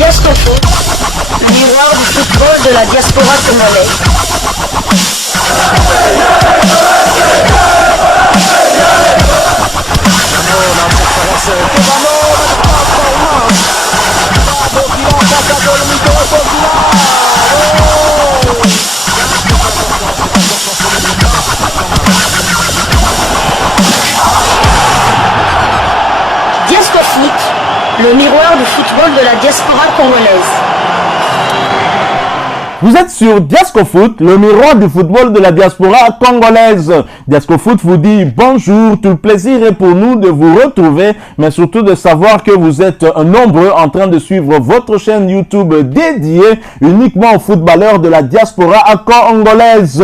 Diasco Foot, miroir du football de la diaspora congolaise. Diasco Foot, le miroir du football de la diaspora congolaise. Vous êtes sur Diasco Foot, le miroir du football de la diaspora congolaise. Diasco Foot vous dit bonjour, tout le plaisir est pour nous de vous retrouver, mais surtout de savoir que vous êtes nombreux en train de suivre votre chaîne YouTube dédiée uniquement aux footballeurs de la diaspora congolaise.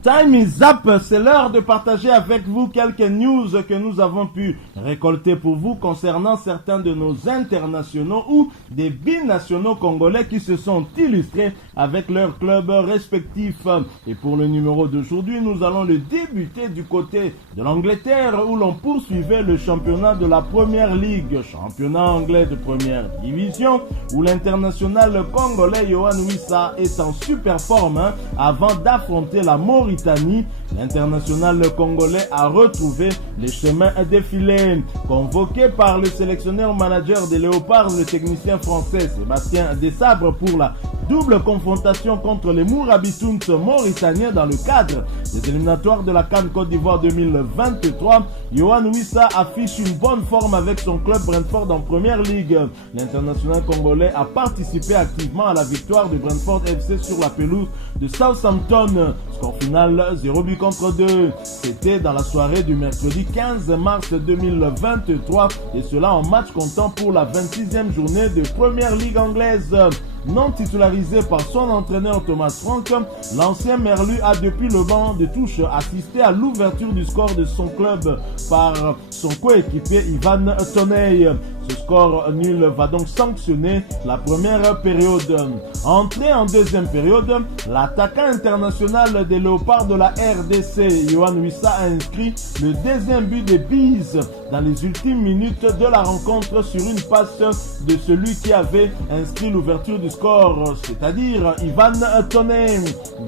Time is up, c'est l'heure de partager avec vous quelques news que nous avons pu récolter pour vous concernant certains de nos internationaux ou des binationaux congolais qui se sont illustrés avec leurs clubs respectifs. Et pour le numéro d'aujourd'hui, nous allons le débuter du côté de l'Angleterre où l'on poursuivait le championnat de la Première Ligue, championnat anglais de première division, où l'international congolais Yohan Wissa est en super forme avant d'affronter la Mauritanie. L'international congolais a retrouvé les chemins défilés. Convoqué par le sélectionneur manager des Léopards, le technicien français Sébastien Desabre pour la double confrontation contre les Mourabitouns mauritaniens dans le cadre des éliminatoires de la CAN Côte d'Ivoire 2023, Yohan Wissa affiche une bonne forme avec son club Brentford en première ligue. L'international congolais a participé activement à la victoire de Brentford FC sur la pelouse de Southampton. Score final 0 but contre 2. C'était dans la soirée du mercredi 15 mars 2023 et cela en match comptant pour la 26e journée de Première Ligue anglaise. Non titularisé par son entraîneur Thomas Frank, l'ancien Merlu a depuis le banc de touche assisté à l'ouverture du score de son club par son coéquipier Ivan Toney. Ce score nul va donc sanctionner la première période. Entré en deuxième période, l'attaquant international des Léopards de la RDC, Yohan Wissa, a inscrit le deuxième but des Bees dans les ultimes minutes de la rencontre sur une passe de celui qui avait inscrit l'ouverture du score, c'est-à-dire Ivan Toney.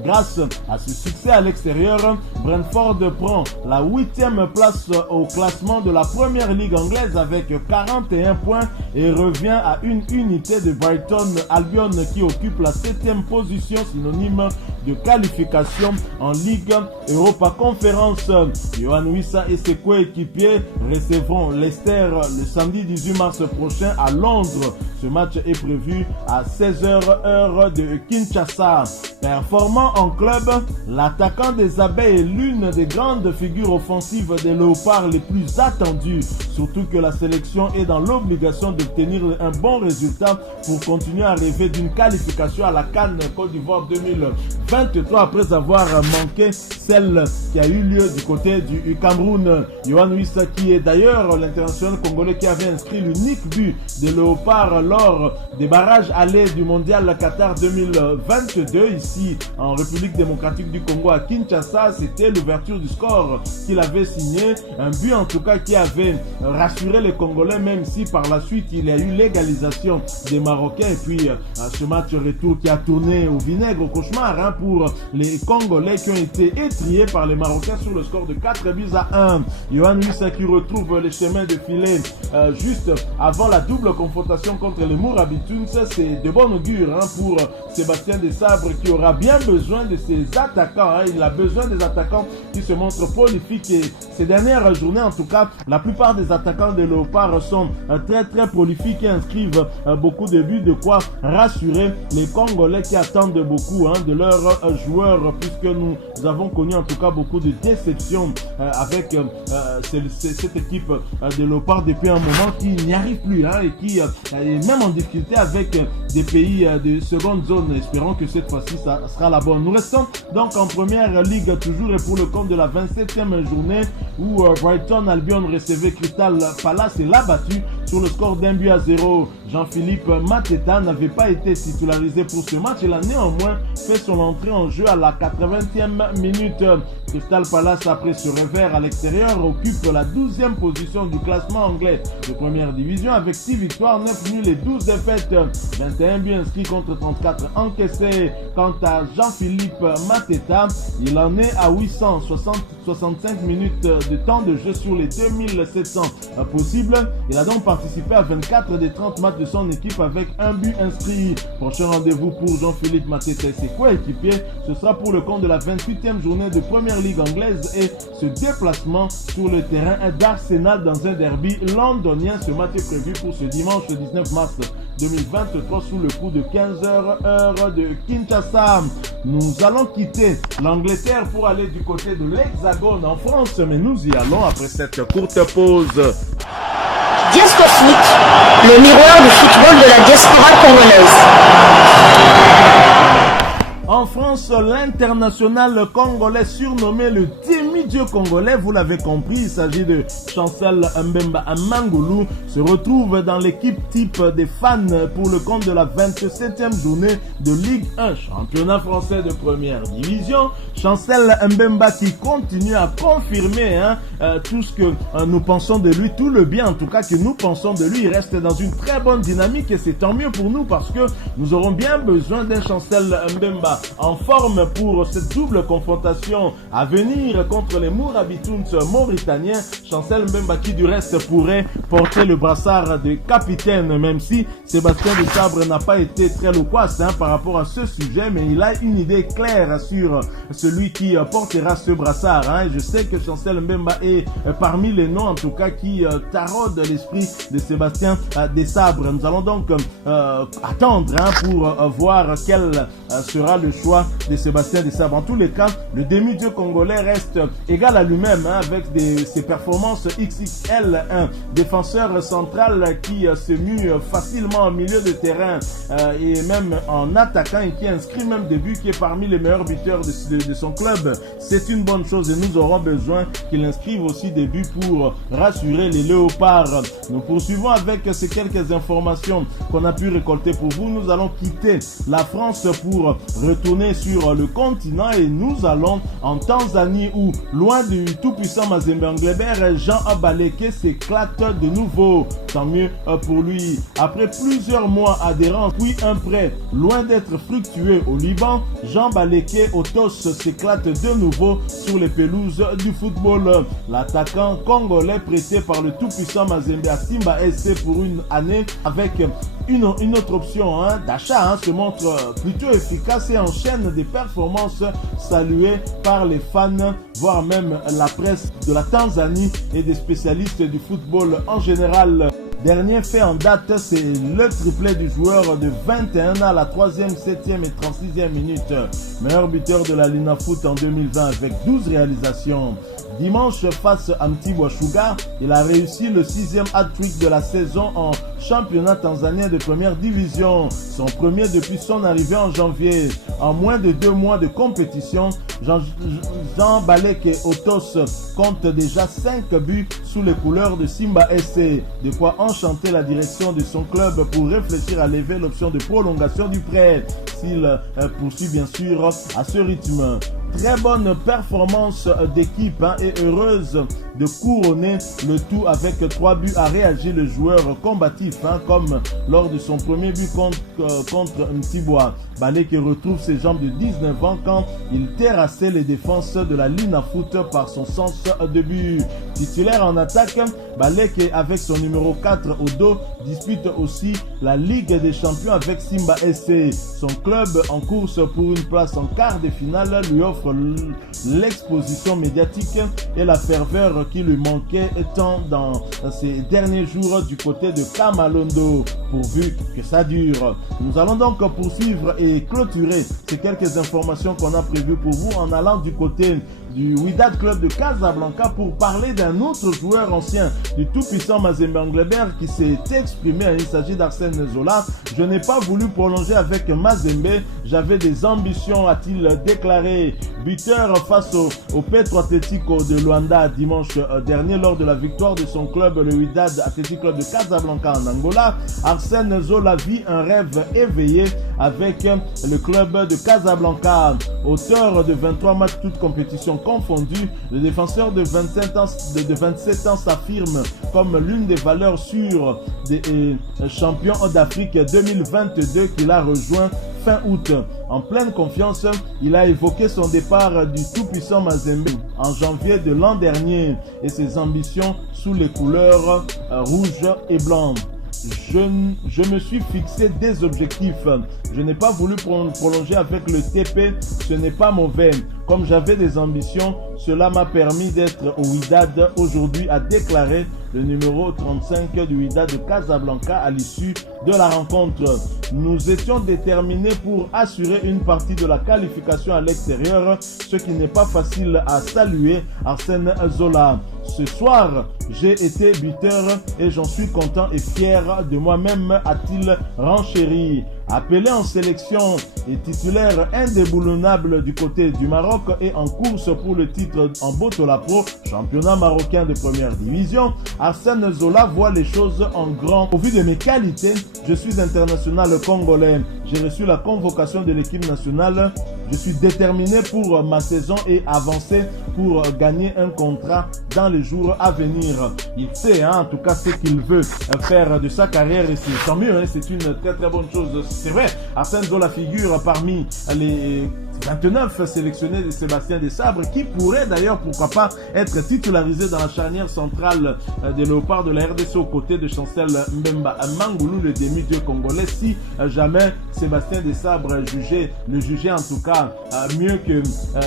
Grâce à ce succès à l'extérieur, Brentford prend la 8e place au classement de la Première Ligue anglaise avec 41 points et revient à une unité de Brighton Albion qui occupe la 7e position, synonyme de qualification en Ligue Europa Conference. Yohan Wissa et ses coéquipiers recevront Leicester le samedi 18 mars prochain à Londres. Ce match est prévu à 16h heure de Kinshasa. Performant en club, l'attaquant des Abeilles est l'une des grandes figures offensives des Léopards les plus attendues, surtout que la sélection est dans l'obligation d'obtenir un bon résultat pour continuer à rêver d'une qualification à la CAN Côte d'Ivoire 2023 après avoir manqué celle qui a eu lieu du côté du Cameroun. Yohan Wissa, qui est d'ailleurs l'international congolais qui avait inscrit l'unique but des Léopards lors des barrages allés du mondial Qatar 2022 ici en République démocratique du Congo à Kinshasa, c'était l'ouverture du score qu'il avait signé, un but en tout cas qui avait rassuré les Congolais, même si par la suite il y a eu l'égalisation des Marocains et puis ce match retour qui a tourné au vinaigre, au cauchemar pour les Congolais qui ont été étriés par les Marocains sur le score de 4 buts à 1. Yohan Wissa qui retrouve les chemins de filet juste avant la double confrontation contre les Mourabitouns, c'est de bon augure pour Sébastien Desabre qui aura bien besoin de ses attaquants. Il a besoin des attaquants qui se montrent prolifiques et ces dernières journées en tout cas, la plupart des attaquants de Léopards sont très prolifiques et inscrivent beaucoup de buts, de quoi rassurer les Congolais qui attendent beaucoup de leurs joueurs, puisque nous avons connu en tout cas beaucoup de déceptions avec cette équipe de Léopards depuis un moment qui n'y arrive plus et qui est même en difficulté avec des pays de seconde zone. Espérons que cette fois-ci ça sera la bonne. Nous restons donc en première ligue toujours et pour le compte de la 27e journée où Brighton Albion recevait Crystal Palace et l'a battu sur le score d'un but à 0. Jean-Philippe Mateta n'avait pas été titularisé pour ce match. Il a néanmoins fait son entrée en jeu à la 80e minute. Crystal Palace, après ce revers à l'extérieur, occupe la 12e position du classement anglais de première division avec 6 victoires, 9 nuls et 12 défaites. 21 buts inscrits contre 34 encaissés. Quant à Jean-Philippe Mateta, il en est à 865 minutes de temps de jeu sur les 2700 possibles. Il a donc participé à 24 des 30 matchs de son équipe avec un but inscrit. Prochain rendez-vous pour Jean-Philippe Mateta et ses coéquipiers, ce sera pour le compte de la 28e journée de Première Ligue anglaise et ce déplacement sur le terrain d'Arsenal dans un derby londonien. Ce match est prévu pour ce dimanche 19 mars 2023 sous le coup de 15h heure de Kinshasa. Nous allons quitter l'Angleterre pour aller du côté de l'Hexagone en France, mais nous y allons après cette courte pause. Diasco Foot, le miroir du football de la diaspora congolaise. En France, l'international congolais surnommé le demi-dieu congolais, vous l'avez compris, il s'agit de Chancel Mbemba Mangulu, se retrouve dans l'équipe type des fans pour le compte de la 27e journée de Ligue 1, championnat français de première division. Chancel Mbemba qui continue à confirmer tout ce que nous pensons de lui, tout le bien en tout cas que nous pensons de lui. Il reste dans une très bonne dynamique et c'est tant mieux pour nous parce que nous aurons bien besoin d'un Chancel Mbemba en forme pour cette double confrontation à venir contre les Mourabitouns mauritaniens. Chancel Mbemba qui du reste pourrait porter le brassard de capitaine, même si Sébastien Desabre n'a pas été très loquace par rapport à ce sujet, mais il a une idée claire sur celui qui portera ce brassard. Je sais que Chancel Mbemba est parmi les noms en tout cas qui taraudent l'esprit de Sébastien Desabre. Nous allons donc attendre pour voir quel sera le choix de Sébastien Desabre. En tous les cas, le demi-dieu congolais reste égal à lui-même avec ses performances XXL. Un défenseur central qui se mue facilement au milieu de terrain et même en attaquant et qui inscrit même des buts, qui est parmi les meilleurs buteurs de son club. C'est une bonne chose et nous aurons besoin qu'il inscrive aussi des buts pour rassurer les léopards. Nous poursuivons avec ces quelques informations qu'on a pu récolter pour vous. Nous allons quitter la France pour retourner sur le continent et nous allons en Tanzanie où, loin du tout-puissant Mazembe Anglebert, Jean Baleke s'éclate de nouveau. Tant mieux pour lui. Après plusieurs mois adhérents puis un prêt loin d'être fructueux au Liban, Jean Baleke Otos s'éclate de nouveau sur les pelouses du football. L'attaquant congolais prêté par le tout-puissant Mazembe à Simba SC pour une année avec une autre option d'achat se montre plutôt efficace et enchaîne des performances saluées par les fans, voire même la presse de la Tanzanie et des spécialistes du football en général. Dernier fait en date, c'est le triplé du joueur de 21 ans à la 3e, 7e et 36e minute. Meilleur buteur de la Lina Foot en 2020 avec 12 réalisations. Dimanche, face à Mtibwa Sugar, il a réussi le 6e hat-trick de la saison en championnat tanzanien de première division. Son premier depuis son arrivée en janvier. En moins de 2 mois de compétition, Jean Baleke Otos compte déjà 5 buts sous les couleurs de Simba SC. De quoi enchanter la direction de son club pour réfléchir à lever l'option de prolongation du prêt. S'il poursuit bien sûr à ce rythme. Très bonne performance d'équipe et heureuse de couronner le tout avec 3 buts à réagir le joueur combatif comme lors de son premier but contre Mtibwa. Baleke retrouve ses jambes de 19 ans quand il terrassait les défenses de la Lina Foot par son sens de but. Titulaire en attaque, Baleke avec son numéro 4 au dos dispute aussi la Ligue des Champions avec Simba SC. Son club en course pour une place en quart de finale lui offre l'exposition médiatique et la ferveur qui lui manquait tant dans ces derniers jours du côté de Kamalondo, pourvu que ça dure. Nous allons donc poursuivre et clôturer ces quelques informations qu'on a prévues pour vous en allant du côté du Wydad Club de Casablanca pour parler d'un autre joueur ancien du tout-puissant Mazembe Anglebert qui s'est exprimé. Il s'agit d'Arsène Zola. Je n'ai pas voulu prolonger avec Mazembe. J'avais des ambitions, a-t-il déclaré. Buteur face au Petro Atlético de Luanda dimanche dernier lors de la victoire de son club, le Wydad Athletic Club de Casablanca en Angola. Arsène Zola vit un rêve éveillé avec le club de Casablanca. Auteur de 23 matchs toutes compétitions confondues, le défenseur de 27 ans s'affirme comme l'une des valeurs sûres des champions d'Afrique 2022 qu'il a rejoint fin août. En pleine confiance, il a évoqué son départ du tout-puissant Mazembe en janvier de l'an dernier et ses ambitions sous les couleurs rouge et blanc. Je me suis fixé des objectifs. Je n'ai pas voulu prolonger avec le TP, ce n'est pas mauvais. Comme j'avais des ambitions, cela m'a permis d'être au Wydad. Aujourd'hui, a déclaré le numéro 35 du Wydad de Casablanca à l'issue de la rencontre. Nous étions déterminés pour assurer une partie de la qualification à l'extérieur, ce qui n'est pas facile à saluer Arsène Zola. Ce soir, j'ai été buteur et j'en suis content et fier de moi-même, a-t-il renchéri. Appelé en sélection et titulaire indéboulonnable du côté du Maroc et en course pour le titre en Botola Pro, championnat marocain de première division, Arsène Zola voit les choses en grand. Au vu de mes qualités, je suis international congolais. J'ai reçu la convocation de l'équipe nationale. Je suis déterminé pour ma saison et avancer pour gagner un contrat dans les jours à venir. Il sait en tout cas ce qu'il veut faire de sa carrière et c'est tant mieux, c'est une très très bonne chose. C'est vrai, Arsène Zola figure parmi les 29 sélectionnés de Sébastien Desabre qui pourrait d'ailleurs, pourquoi pas, être titularisé dans la charnière centrale des Léopards de la RDC aux côtés de Chancel Mbemba Mangoulou, le demi-dieu congolais, si jamais Sébastien Desabre le jugeait en tout cas mieux que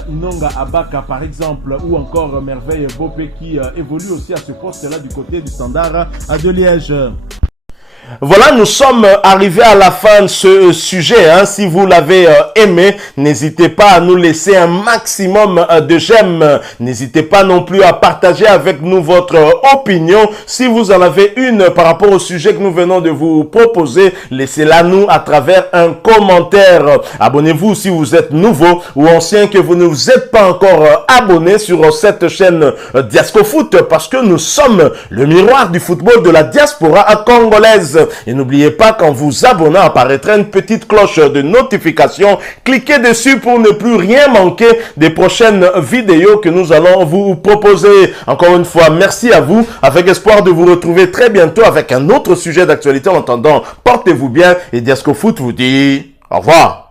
Inonga Abaka par exemple, ou encore Merveille Bopé qui évolue aussi à ce poste-là du côté du Standard de Liège. Voilà, nous sommes arrivés à la fin de ce sujet. Si vous l'avez aimé, n'hésitez pas à nous laisser un maximum de j'aime. N'hésitez pas non plus à partager avec nous votre opinion. Si vous en avez une par rapport au sujet que nous venons de vous proposer, laissez-la nous à travers un commentaire. Abonnez-vous si vous êtes nouveau ou ancien que vous ne vous êtes pas encore abonné sur cette chaîne Diascofoot parce que nous sommes le miroir du football de la diaspora congolaise. Et n'oubliez pas qu'en vous abonnant apparaîtra une petite cloche de notification. Cliquez dessus pour ne plus rien manquer des prochaines vidéos que nous allons vous proposer. Encore une fois, merci à vous, avec espoir de vous retrouver très bientôt avec un autre sujet d'actualité. En attendant, portez-vous bien et Diascofoot vous dit au revoir.